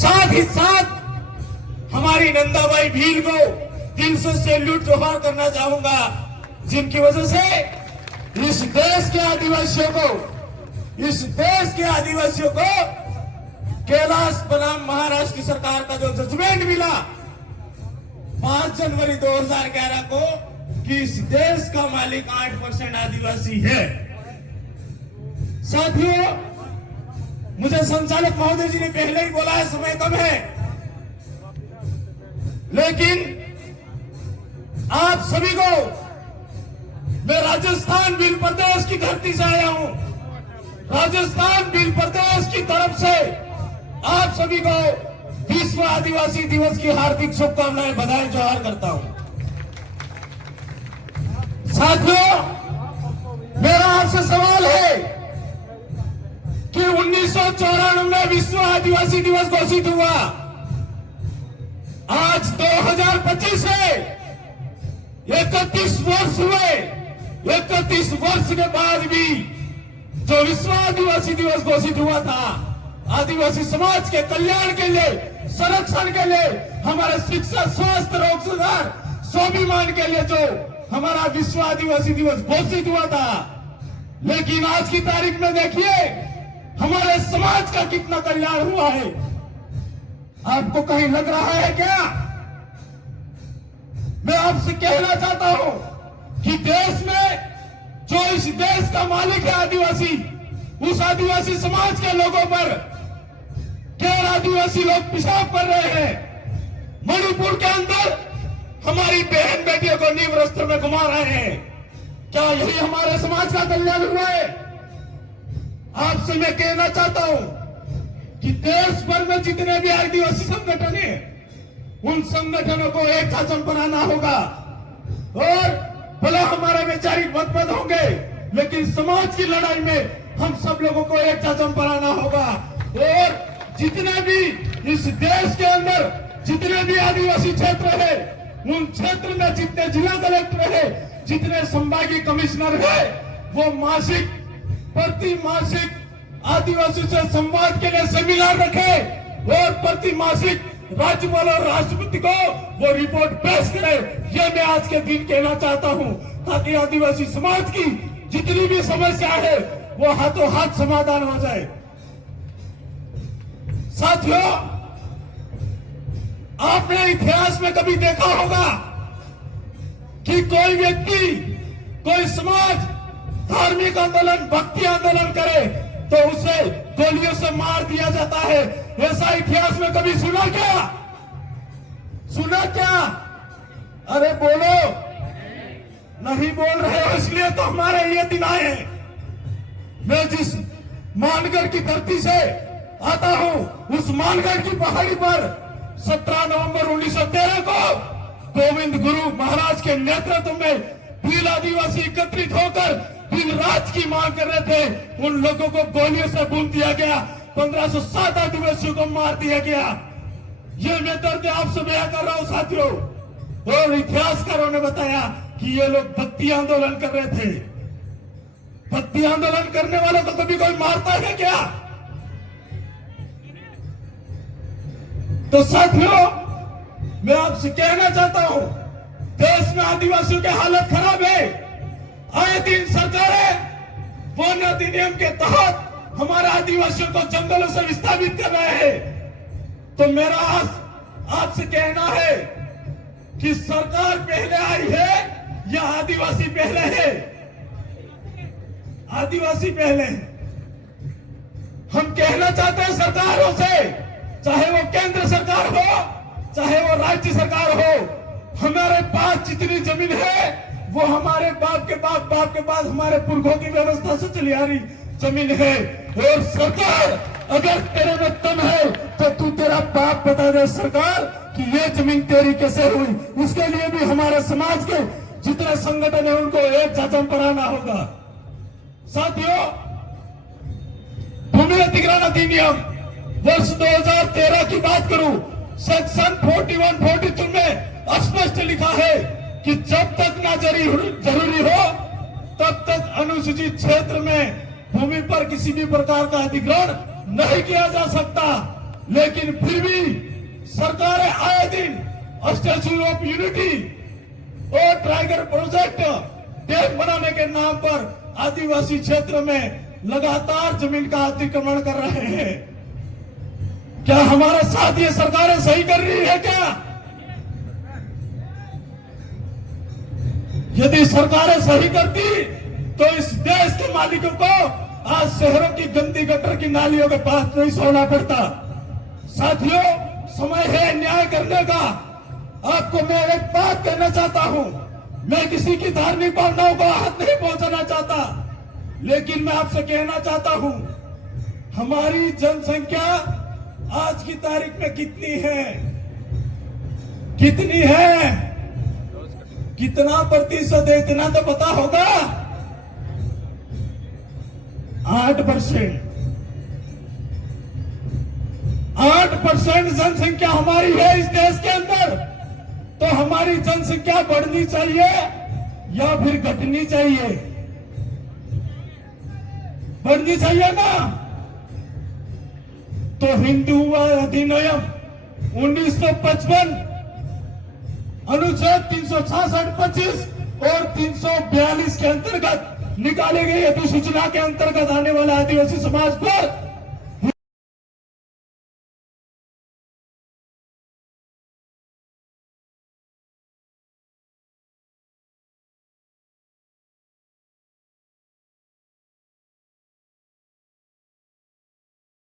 साथ ही साथ हमारी नंदाबाई भील को दिल से सैल्यूट जोहार करना चाहूंगा, जिनकी वजह से इस देश के आदिवासियों को कैलाश बनाम महाराष्ट्र की सरकार का जो जजमेंट मिला 5 जनवरी 2011 को कि इस देश का मालिक 8% आदिवासी है। साथियों, मुझे संचालक महोदय जी ने पहले ही बोला है समय कम है, लेकिन आप सभी को मैं राजस्थान भील प्रदेश की धरती से आया हूं। राजस्थान भील प्रदेश की तरफ से आप सभी को विश्व आदिवासी दिवस की हार्दिक शुभकामनाएं, बधाई जोहार करता हूं। साथियों, मेरा आपसे सवाल है कि 1994 में विश्व आदिवासी दिवस घोषित हुआ, आज 2025 है, 31 वर्ष हुए। 31 वर्ष के बाद भी जो विश्व आदिवासी दिवस घोषित हुआ था, आदिवासी समाज के कल्याण के लिए, संरक्षण के लिए, हमारे शिक्षा, स्वास्थ्य, रोग सुधार, स्वाभिमान के लिए जो हमारा विश्व आदिवासी दिवस घोषित हुआ था, लेकिन आज की तारीख में देखिए हमारे समाज का कितना कल्याण हुआ है। आपको कहीं लग रहा है क्या? मैं आपसे कहना चाहता हूं कि देश में जो इस देश का मालिक है आदिवासी, उस आदिवासी समाज के लोगों पर गैर आदिवासी लोग पेशाब कर रहे हैं। मणिपुर के अंदर हमारी बहन बेटियों को नीम रस्ते में घुमा रहे हैं। क्या यही हमारे समाज का कल्याण हुआ है? आपसे मैं कहना चाहता हूं कि देश भर में जितने भी आदिवासी संगठन हैं, उन संगठनों को एक साथ बनाना होगा। और भले हमारे वैचारिक मतभेद होंगे, लेकिन समाज की लड़ाई में हम सब लोगों को एक साथ बनाना होगा। और जितने भी इस देश के अंदर जितने भी आदिवासी क्षेत्र है, उन क्षेत्र में जितने जिला कलेक्टर है, जितने संभागीय कमिश्नर है, वो मासिक प्रति मासिक आदिवासी से संवाद के लिए सेमिनार रखे और प्रति मासिक राज्यपाल और राष्ट्रपति को वो रिपोर्ट पेश करे। ये मैं आज के दिन कहना चाहता हूं, ताकि आदिवासी समाज की जितनी भी समस्या है वो हाथों हाथ समाधान हो जाए। साथियों, आपने इतिहास में कभी देखा होगा कि कोई व्यक्ति, कोई समाज धार्मिक आंदोलन, भक्ति आंदोलन करे तो उसे गोलियों से मार दिया जाता है। ऐसा इतिहास में कभी सुना क्या? सुना क्या? अरे बोलो, नहीं बोल रहे हो, इसलिए तो हमारे ये दिन आए हैं। मैं जिस मानगढ़ की धरती से आता हूं, उस मानगढ़ की पहाड़ी पर 17 नवंबर 1913 को गोविंद गुरु महाराज के नेतृत्व में भील आदिवासी एकत्रित होकर भील राज की मांग कर रहे थे। उन लोगों को गोलियों से भून दिया गया, 1507 आदिवासियों को मार दिया गया। ये मैं दर्द आपसे बयां कर रहा हूं साथियों। और इतिहासकारों ने बताया कि ये लोग भक्ति आंदोलन कर रहे थे। भक्ति आंदोलन करने वालों को कभी कोई मारता है क्या? तो साथियों, मैं आपसे कहना चाहता हूं, देश में आदिवासियों की हालत खराब है। आए दिन सरकारें वन अधिनियम के तहत हमारे आदिवासियों को जंगलों से विस्थापित कर रहे हैं। तो मेरा आज आपसे कहना है कि सरकार पहले आई है या आदिवासी पहले है? आदिवासी पहले है। हम कहना चाहते हैं सरकारों से, चाहे वो केंद्र सरकार हो, चाहे वो राज्य सरकार हो, हमारे पास जितनी जमीन है वो हमारे बाप के बाद हमारे पुरखों की व्यवस्था से चली आ रही जमीन है। और सरकार, अगर तेरे में दम है तो तू तेरा बाप बता दे सरकार कि ये जमीन तेरी कैसे हुई। उसके लिए भी हमारे समाज के जितने संगठन है उनको एक साथ बनाना होगा। साथियों, भूमि अधिग्रहण अधिनियम वर्ष 2013 की बात करूं, सेक्शन 41-42 में स्पष्ट लिखा है कि जब तक ना जरूरी हो तब तक अनुसूचित क्षेत्र में भूमि पर किसी भी प्रकार का अधिग्रहण नहीं किया जा सकता। लेकिन फिर भी सरकारें आए दिन स्टैच्यू ऑफ यूनिटी और टाइगर प्रोजेक्ट डैम बनाने के नाम पर आदिवासी क्षेत्र में लगातार जमीन का अतिक्रमण कर रहे हैं। क्या हमारे साथ ये सरकारें सही कर रही है क्या? यदि सरकारें सही करती तो इस देश के मालिकों को आज शहरों की गंदी गटर की नालियों के पास नहीं सोना पड़ता। साथियों, समय है न्याय करने का। आपको मैं एक बात कहना चाहता हूं, मैं किसी की धार्मिक भावनाओं को हाथ नहीं पहुंचाना चाहता, लेकिन मैं आपसे कहना चाहता हूं, हमारी जनसंख्या आज की तारीख में कितनी है? कितनी है? कितना प्रतिशत है? इतना तो पता होगा। 8%। 8% जनसंख्या हमारी है इस देश के अंदर। तो हमारी जनसंख्या बढ़नी चाहिए या फिर घटनी चाहिए? बढ़नी चाहिए ना। तो हिंदू अधिनियम 1955 अनुच्छेद 366, 25 और 342 के अंतर्गत निकाली गई अधिसूचना के अंतर्गत आने वाले आदिवासी समाज पर